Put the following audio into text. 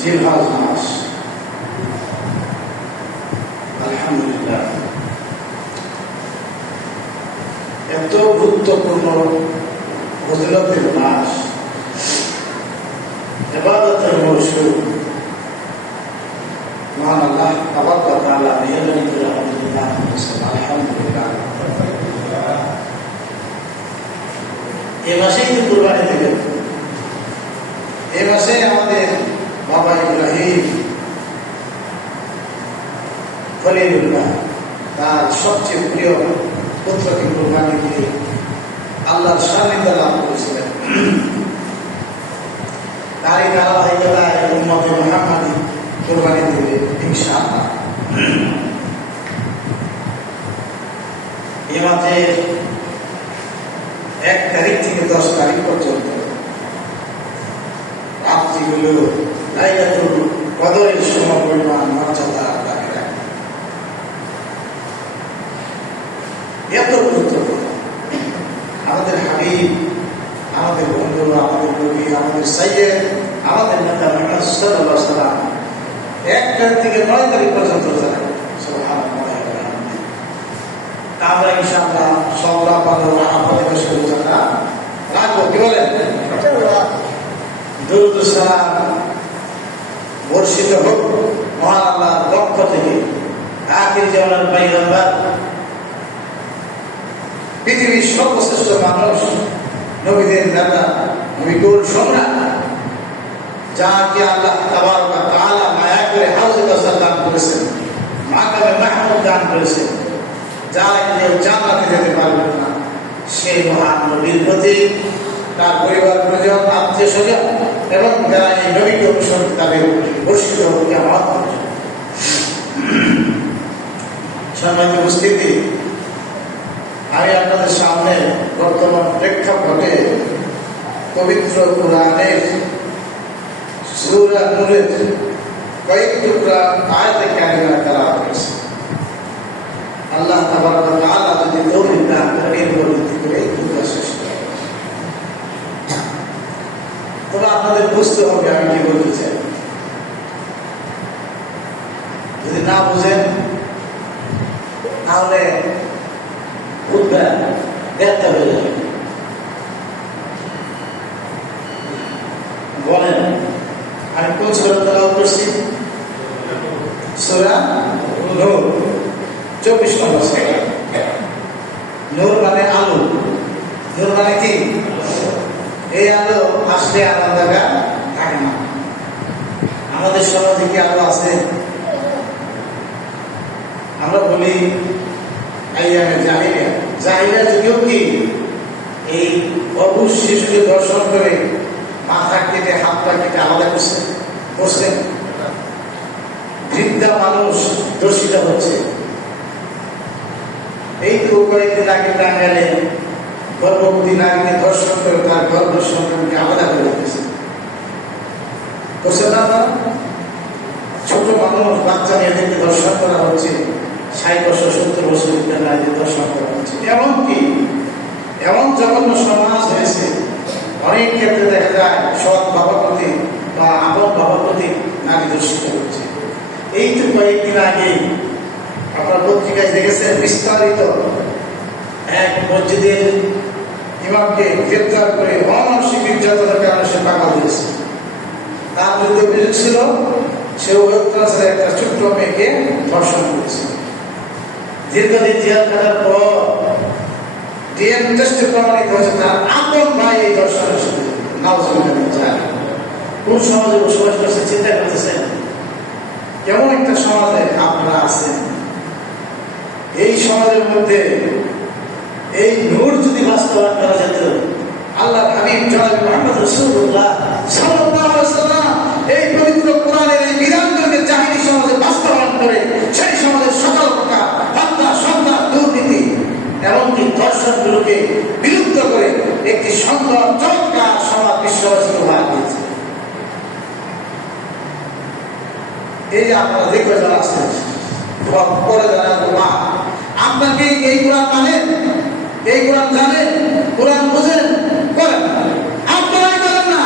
জিলহজ মাস। আলহামদুলিল্লাহ, এত গুরুত্বপূর্ণ ফজিলতের মাস, ইবাদতের মৌসুম। মহান আল্লাহ তাবারক ওয়া তাআলা মেহেরবানি করে আমাদের দান করেছেন। আলহামদুলিল্লাহ, এই মাসেই তো কুরবানি দিলেন। এই মাসে আমাদের বাবা ইব্রাহিম খলিলুল্লাহ তার সবচেয়ে প্রিয় পুত্রকে কুরবানি দিয়ে আল্লাহর সান্নিধ্য লাভ করেছিলেন। তারই ধারাবাহিকতায় উম্মতে মুহাম্মাদি কুরবানি দিবে ইনশাআল্লাহ। এই মাসের 1 তারিখ থেকে 10 তারিখ পর্যন্ত রাত্রিগুলো লাইলাতুল কদরের সমপরিমাণ মর্যাদা দাবি রাখে। এত গুরুত্বপূর্ণ। আমাদের হাবিব, আমাদের বন্ধু, আমাদের নবী, আমাদের সাইয়্যিদ, আমাদের নেতা মুহাম্মদ সাল্লাল্লাহু আলাইহি ওয়াসাল্লাম 1 তারিখ থেকে 9 তারিখ পর্যন্ত জানেন। সুবহানাল্লাহ। আমরা ইনশাআল্লাহ সওয়াব পাওয়া আপনাদের শুরুটা রাখবো। কি বলেন? দুরূদ ও সালাম বর্ষিত হোক মহান আল্লাহর পক্ষ থেকে। আখির জামানার পয়গম্বর, পৃথিবীর সর্বশ্রেষ্ঠ মানুষ, নবীদের নেতা, নবীকুল সম্রাট, যাকে আল্লাহ তাবারক ওয়া তাআলা মায়া করে হাউজে কাউসার দান করেছেন, মাকামে মাহমুদ দান করেছেন, যারা কেউ জান্নাতে যেতে পারবে না, সেই মহান নবীর প্রতি তার পরিবার পরিজন, আত্মীয় স্বজন এবং যারা এই নবীকে অনুসরণ তাদের বর্ষিত হতে আমার সম্মানিত উপস্থিতি, আমি আপনাদের সামনে বর্তমান প্রেক্ষাপটে পবিত্র কুরআনের সূরা নূরের কয়েক টুকরা আয়াতে কারিমা তেলাওয়াত করেছি। আল্লাহ তাবারক ওয়া তাআলা যদি তৌফিক দান করেন এর ভিত্তি করে এই দুটো শেষ করি। তবে আপনাদের বুঝতে হবে আমি কি বলতে চাই। যদি না বুঝেন তাহলে বুঝবেন ব্যর্থ হয়ে যাবে। বলেন, আমি কোন সূরা তেলাওয়াত করছি? সূরা নূর 24 নম্বর সূরা। নূর মানে আলো। নূর মানে কি? এই আলো আসলে আলাদা জায়গা থাকে না। আমাদের সমাজে কি আলো আছে? আমরা বলি আইয়ামে জাহিলিয়া। জাহিলিয়া যুগেও কি এই অবুঝ শিশুকে দর্শন করে মাথা কেটে হাত পা কেটে আলাদা করছেন। বৃদ্ধা মানুষ দর্শিত হচ্ছে। এই তো কয়েকদিন আগে টাঙ্গাইলে গর্ভবতী নারীকে ধর্ষণ করে তার গর্ভ সন্তানকে আলাদা করে রেখেছে। করছেন না? ছোট মানুষ, বাচ্চা মেয়েদেরকে ধর্ষণ করা হচ্ছে। 60 বছর 70 বছর নারীদের ধর্ষণ করা হচ্ছে। এমনকি এমন জঘন্য সমাজ হয়েছে, অনেক ক্ষেত্রে দেখা যায় সৎ বাবার প্রতি বা আপন বাবার প্রতি নারী ধর্ষিত হচ্ছে। এই তো কয়েকদিন আগে আপনার পত্রিকায় দেখেছেন বিস্তারিত এক মসজিদের ইমামকে গ্রেপ্তার করে অমানসিক নির্যাতনের কারণে সে টাকা দিয়েছে। তার বিরুদ্ধে অভিযোগ ছিল সে উত্তরাঞ্চলের একটা ছোট্ট মেয়েকে ধর্ষণ করেছে। দীর্ঘদিন জেল খাটার পর ডিএনএ টেস্টে প্রমাণিত হয়েছে তার আপন ভাই এই ধর্ষণের সাথে নাউজুবিল্লাহ। কোন সমাজে বসবাস করছে চিন্তা করতেছেন? কেমন একটা সমাজে আপনারা আছেন? এই সমাজের মধ্যে এই নূর যদি বাস্তবায়ন করা যেত, আল্লাহ হাবিব জনাব মুহাম্মদ রাসূলুল্লাহ সাল্লাল্লাহু আলাইহি ওয়াসাল্লাম এই পবিত্র কোরআনের এই বিধানগুলোকে জাহিলি সমাজে বাস্তবায়ন করে সেই সমাজের সকল প্রকার হত্যা, সন্ত্রাস, দুর্নীতি এমনকি ধর্ষণগুলোকে বিলুপ্ত করে একটি সুন্দর চমৎকার সমাজ বিশ্ববাসী উপহার দিয়েছে। এই যে আপনারা দেখবে যারা আছেন পরে যারা আপনাকে এই কোরআন মানেন, এই কোরআন জানেন, কোরআন বুঝেন,